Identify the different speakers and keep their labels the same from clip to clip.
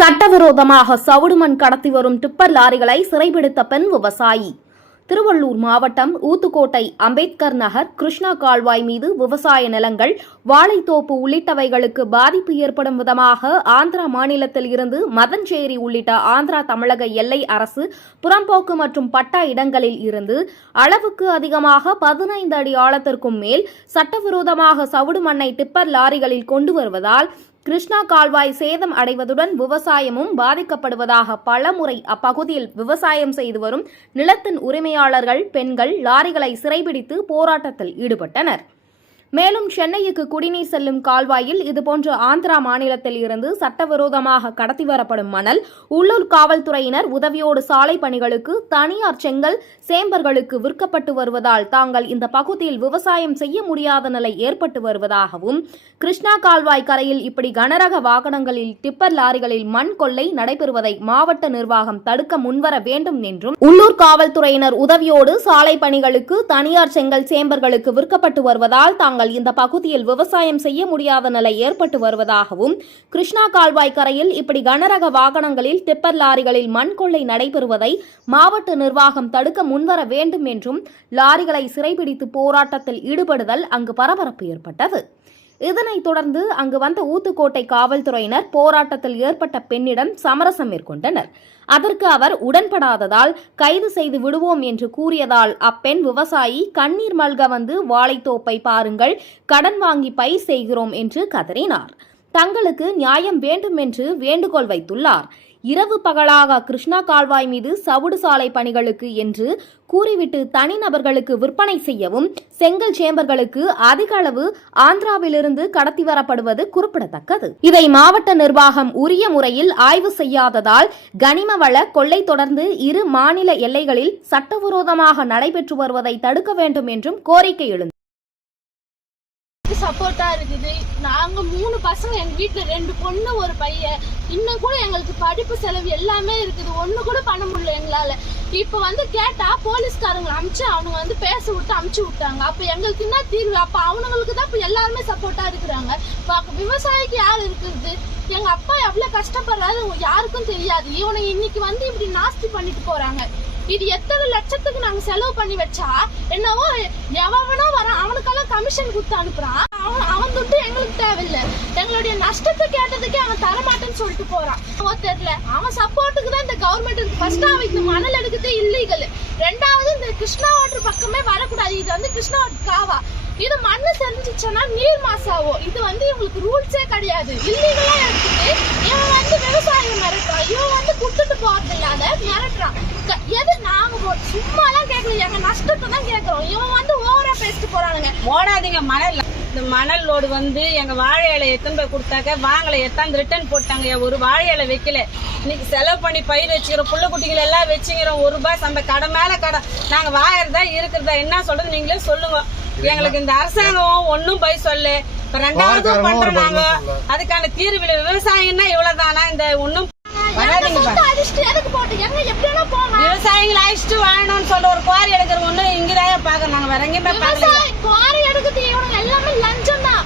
Speaker 1: சட்டவிரோதமாக சவுடுமண் கடத்தி வரும் டிப்பர் லாரிகளை சிறைபிடித்த பெண் விவசாயி. திருவள்ளூர் மாவட்டம் ஊத்துக்கோட்டை அம்பேத்கர் நகர் கிருஷ்ணா கால்வாய் மீது விவசாய நிலங்கள் வாழைத்தோப்பு உள்ளிட்டவைகளுக்கு பாதிப்பு ஏற்படும் விதமாக ஆந்திரா மாநிலத்தில் இருந்து மதஞ்சேரி உள்ளிட்ட ஆந்திரா தமிழக எல்லை அரசு புறம்போக்கு மற்றும் பட்டா இடங்களில் இருந்து அளவுக்கு அதிகமாக பதினைந்து அடி ஆழத்திற்கும் மேல் சட்டவிரோதமாக சவுடு மண்ணை டிப்பர் லாரிகளில் கொண்டு வருவதால் கிருஷ்ணா கால்வாய் சேதம் அடைவதுடன் விவசாயமும் பாதிக்கப்படுவதாக பலமுறை அப்பகுதியில் விவசாயம் செய்து வரும் நிலத்தின் உரிமையாளர்கள் பெண்கள் லாரிகளை சிறைபிடித்து போராட்டத்தில் ஈடுபட்டனர். மேலும் சென்னைக்கு குடிநீர் செல்லும் கால்வாயில் இதுபோன்ற ஆந்திரா மாநிலத்தில் இருந்து சட்டவிரோதமாக கடத்தி வரப்படும் மணல் உள்ளூர் காவல்துறையினர் உதவியோடு சாலை பணிகளுக்கு தனியார் செங்கல் சேம்பர்களுக்கு விற்கப்பட்டு வருவதால் தாங்கள் இந்த பகுதியில் விவசாயம் செய்ய முடியாத நிலை ஏற்பட்டு வருவதாகவும் கிருஷ்ணா கால்வாய் கரையில் இப்படி கனரக வாகனங்களில் டிப்பர் லாரிகளில் மண் கொள்ளை நடைபெறுவதை மாவட்ட நிர்வாகம் தடுக்க முன்வர வேண்டும் என்றும் உள்ளூர் காவல்துறையினர் உதவியோடு சாலை பணிகளுக்கு தனியார் செங்கல் சேம்பர்களுக்கு விற்கப்பட்டு வருவதால் தாங்கள் இந்த பகுதியில் விவசாயம் செய்ய முடியாத நிலை ஏற்பட்டு வருவதாகவும் கிருஷ்ணா கால்வாய் கரையில் இப்படி கனரக வாகனங்களில் டிப்பர் லாரிகளில் மண் கொள்ளை நடைபெறுவதை மாவட்ட நிர்வாகம் தடுக்க முன்வர வேண்டும் என்றும் லாரிகளை சிறைபிடித்து போராட்டத்தில் ஈடுபடுதல் அங்கு பரபரப்பு ஏற்பட்டது. இதனைத் தொடர்ந்து அங்கு வந்த ஊத்துக்கோட்டை காவல்துறையினர் போராட்டத்தில் ஏற்பட்ட பெண்ணிடம் சமரசம் மேற்கொண்டனர். அதற்கு அவர் உடன்படாததால் கைது செய்து விடுவோம் என்று கூறியதால் அப்பெண் விவசாயி கண்ணீர் மல்க வந்து வாழைத்தோப்பை பாருங்கள் கடன் வாங்கி பயிர் செய்கிறோம் என்று கதறினார். தங்களுக்கு நியாயம் வேண்டும் என்று வேண்டுகோள் வைத்துள்ளார். இரவு பகலாக கிருஷ்ணா கால்வாய் மீது சவுடு சாலை பணிகளுக்கு என்று கூறிவிட்டு தனிநபர்களுக்கு விற்பனை செய்யவும் செங்கல் சேம்பர்களுக்கு அதிக அளவு ஆந்திராவிலிருந்து கடத்தி வரப்படுவது குறிப்பிடத்தக்கது. இதை மாவட்ட நிர்வாகம் உரிய முறையில் ஆய்வு செய்யாததால் கனிம வள கொள்ளை தொடர்ந்து இரு மாநில எல்லைகளில் சட்டவிரோதமாக நடைபெற்று வருவதை தடுக்க வேண்டும் என்றும் கோரிக்கை எழுந்தது
Speaker 2: சப்போர்ட்டா இருக்குது. நாங்க மூணு பசங்க எங்க வீட்டுல ரெண்டு பொண்ணு ஒரு பையன். இன்னும் கூட எங்களுக்கு படிப்பு செலவு எல்லாமே இருக்குது. ஒண்ணு கூட பண்ண முடியல எங்களால. இப்ப வந்து கேட்டா போலீஸ்காரங்க அமிச்சு அவனுங்க வந்து பேச விட்டு அமிச்சு விட்டாங்க. அப்ப எங்களுக்கு என்ன தீர்வு? அப்ப அவனுங்களுக்கு தான் இப்ப எல்லாருமே சப்போர்ட்டா இருக்கிறாங்க. இப்ப விவசாயிக்கு யார் இருக்குது எங்க அப்பா எவ்வளவு கஷ்டப்படுறாரு யாருக்கும் தெரியாது. இவனை இன்னைக்கு வந்து இப்படி நாஸ்தி பண்ணிட்டு போறாங்க. இது எத்தனை லட்சத்துக்கு நாங்க செலவு பண்ணி வச்சா என்னவோ எவனோ வரான் அவனுக்கெல்லாம் கமிஷன் கொடுத்து அனுப்புறான். அவன் அவன் துட்டு எங்களுக்கு தேவையில்லை. எங்களுடைய நஷ்டத்தை கேட்டதுக்கே அவன் தரமாட்டேன்னு சொல்லிட்டு போறான். அவன் தெரியல. அவன் சப்போர்ட்டுக்கு தான் இந்த கவர்மெண்ட் இருக்கு ஃபர்ஸ்ட் அவன் இந்த மணல் எடுக்கிறதே இல்லீகல் ரெண்டாவது இந்த கிருஷ்ணா வாட்டர் பக்கமே வரக்கூடாது. இது வந்து கிருஷ்ணா வாட்டர் காவா. இது மண்ணு செஞ்சிச்சுன்னா நீர் மாசாவும் இது வந்து இவங்களுக்கு ரூல்ஸே கிடையாது. இல்லீகலா எடுத்துட்டு இவன் வந்து விவசாயம் மிரட்டுறான். இவன் வந்து கொடுத்துட்டு போறது இல்லாத மிரட்டுறான். க- எது நஷ்டத்தை தான் கேக்குறோம். இவன் வந்து ஓவரா பேசிட்டு போறானுங்க.
Speaker 3: ஓடாதீங்க மணல். இந்த மணல் லோடு வந்து எங்க வாழை இலை எத்தனை போய் கொடுத்தாக்க வாங்கல எத்தாந்து ரிட்டர்ன் போட்டாங்க. ஒரு வாழை இலை வைக்கல. இன்னைக்கு செலவு பண்ணி பயிர் வச்சுக்கிறோம் புள்ள குட்டிகள் எல்லாம் வச்சுக்கிறோம் ஒரு ரூபாய் சம்பளம். கடை மேல கடை. நாங்க வாயறதா இருக்கிறதா என்ன சொல்றது நீங்களே சொல்லுங்க. எங்களுக்கு இந்த அரசாங்கம் ஒன்னும் பை சொல்லு இப்ப ரெண்டாவது பண்றோம் நாங்க. அதுக்கான தீர்வு. விவசாயம்னா இவ்வளவுதானா? இந்த ஒன்னும் விவசாயிகள் அழிச்சிட்டு வாழணும்னு சொல்ற ஒரு இங்கதான் பாக்குறோம் நாங்க வேற எங்கேயுமே பாக்கல
Speaker 2: விவசாயி குவாரி எடுக்கிறது இவனுங்க எல்லாமே லஞ்சம் தான்.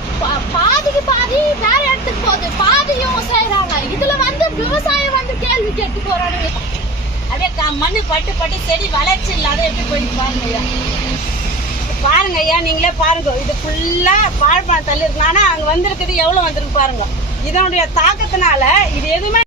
Speaker 2: பாதிக்கு பாதி வேற இடத்துக்கு போகுது. பாதி இவங்க செய்யறாங்க இதுல வந்து விவசாயம் வந்து கேள்வி கேட்டு போறானுங்க
Speaker 3: அப்படியே மண்ணு பட்டு பட்டு செடி வளர்ச்சி இல்லாத எப்படி போயிட்டு பாருங்க பாருங்க ஐயா நீங்களே பாருங்க. இது ஃபுல்லா பாழ்பழம் தள்ளி இருக்கு ஆனா அங்க வந்திருக்குது எவ்வளவு வந்திருக்கு பாருங்க. இதனுடைய தாக்கத்தினால இது எதுவுமே